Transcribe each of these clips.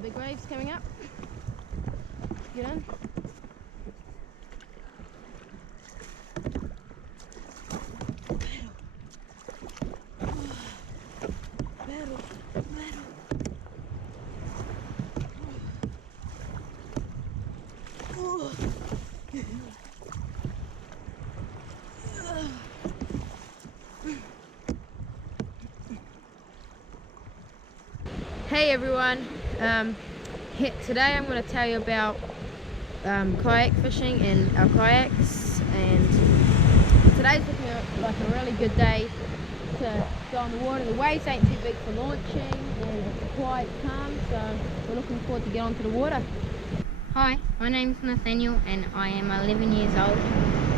big waves coming up. Get in. Hey everyone, today I'm going to tell you about kayak fishing and our kayaks, and today's looking like a really good day to go on the water. The waves ain't too big for launching and it's quite calm, so we're looking forward to get onto the water. Hi, my name's Nathaniel and I am 11 years old,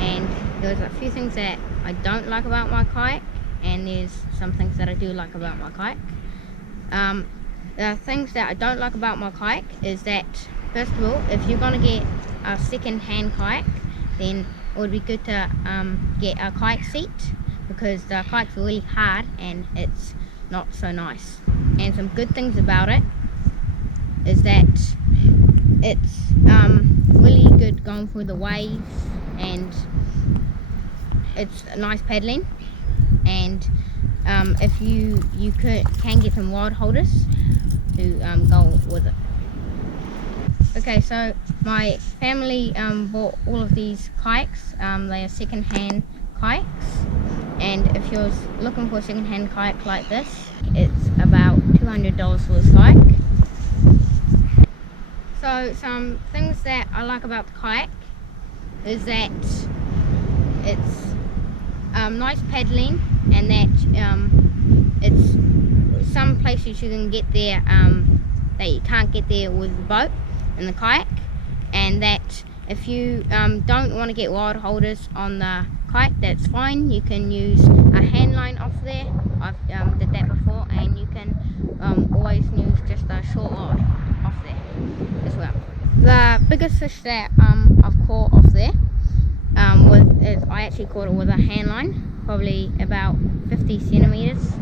and there's a few things that I don't like about my kayak and there's some things that I do like about my kayak. The things that I don't like about my kayak is that, first of all, if you're going to get a second-hand kayak, then it would be good to get a kayak seat, because the kayak's really hard and it's not so nice. And some good things about it is that it's really good going through the waves, and it's nice paddling, and if you can get some rod holders to go with it. Okay, so my family bought all of these kayaks. They are second-hand kayaks, and if you're looking for a second-hand kayak like this, it's about $200 for this kayak. So some things that I like about the kayak is that it's nice paddling, and that it's some places you can get there that you can't get there with the boat and the kayak, and that if you don't want to get rod holders on the kayak, that's fine. You can use a hand line off there. I've did that before, and you can always use just a short rod off there as well. The biggest fish that I've caught off there I actually caught it with a hand line, probably about 50 centimeters.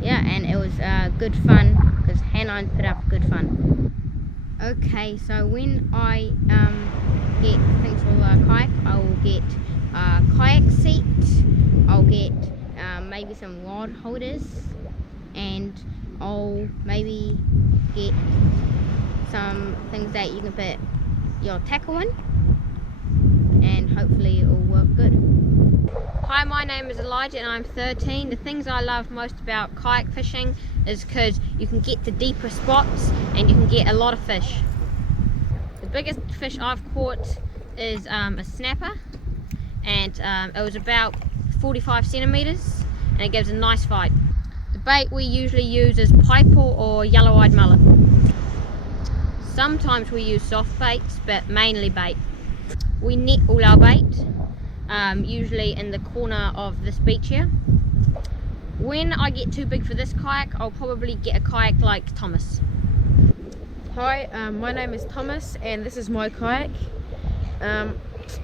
Yeah, and it was good fun, because hand lines put up good fun. Okay, so when I get things for the kayak, I will get a kayak seat, I'll get maybe some rod holders, and I'll maybe get some things that you can put your tackle in, and hopefully it will work good. Hi, my name is Elijah and I'm 13. The things I love most about kayak fishing is because you can get to deeper spots and you can get a lot of fish. The biggest fish I've caught is a snapper, and it was about 45 centimeters, and it gives a nice fight. The bait we usually use is piper or yellow-eyed mullet. Sometimes we use soft baits, but mainly bait. We net all our bait, usually in the corner of this beach here. When I get too big for this kayak, I'll probably get a kayak like Thomas. Hi, my name is Thomas and this is my kayak. I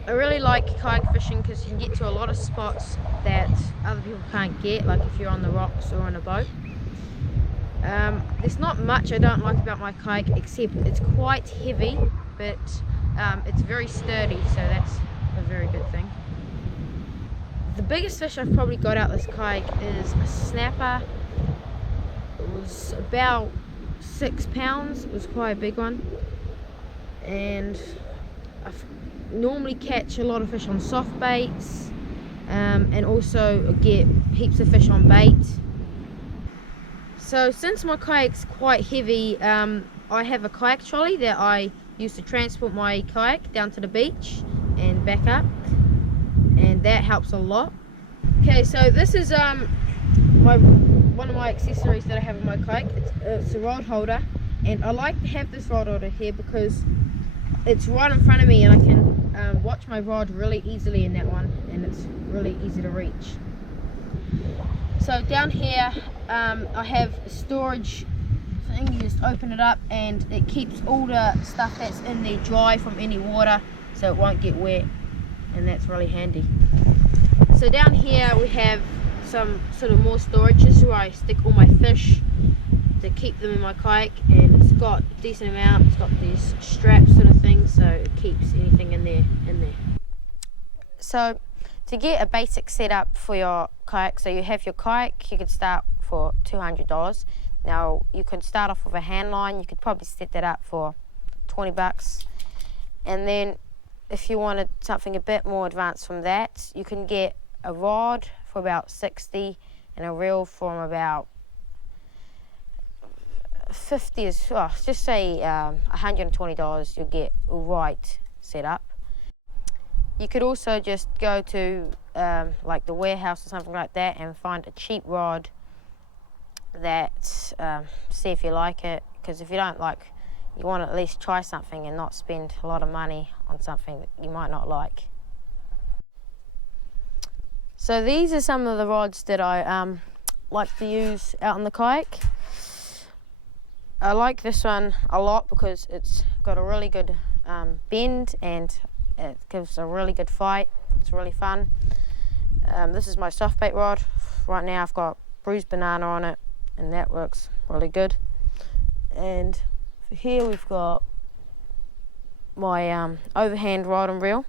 really like kayak fishing because you can get to a lot of spots that other people can't get, like if you're on the rocks or on a boat. There's not much I don't like about my kayak, except it's quite heavy, but it's very sturdy, so that's a very good thing. The biggest fish I've probably got out this kayak is a snapper. It was about 6 pounds. It was quite a big one, and I normally catch a lot of fish on soft baits, and also get heaps of fish on bait. So since my kayak's quite heavy, I have a kayak trolley that I use to transport my kayak down to the beach and back up, and that helps a lot. Okay, so this is one of my accessories that I have in my kayak. It's a rod holder, and I like to have this rod holder here because it's right in front of me and I can watch my rod really easily in that one, and it's really easy to reach. So down here I have a storage thing. You just open it up and it keeps all the stuff that's in there dry from any water, so it won't get wet, and that's really handy. So down here we have some sort of more storages where I stick all my fish to keep them in my kayak, and it's got a decent amount. It's got these straps sort of things, so it keeps anything in there. So to get a basic setup for your kayak, so you have your kayak, you could start for $200. Now you could start off with a hand line. You could probably set that up for $20, and then if you wanted something a bit more advanced from that, you can get a rod for about $60 and a reel from about $50, just say $120. You'll get a right setup. You could also just go to like the warehouse or something like that and find a cheap rod that, see if you like it, because if you don't like, you want to at least try something and not spend a lot of money on something that you might not like. So these are some of the rods that I like to use out on the kayak. I like this one a lot because it's got a really good bend and it gives a really good fight. It's really fun. This is my soft bait rod. Right now I've got bruised banana on it, and that works really good. And here we've got my overhand rod and reel,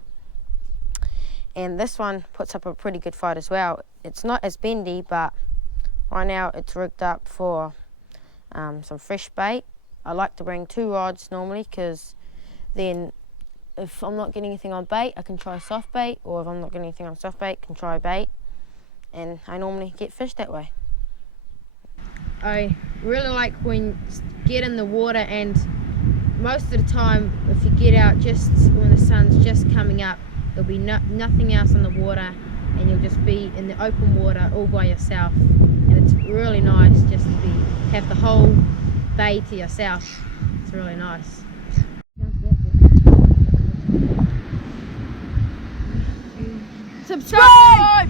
and this one puts up a pretty good fight as well. It's not as bendy, but right now it's rigged up for some fresh bait. I like to bring 2 rods normally, because then if I'm not getting anything on bait, I can try soft bait, or if I'm not getting anything on soft bait, I can try bait, and I normally get fish that way. I really like when you get in the water, and most of the time if you get out just when the sun's just coming up, there'll be nothing else on the water, and you'll just be in the open water all by yourself, and it's really nice just to have the whole bay to yourself. It's really nice. Subscribe!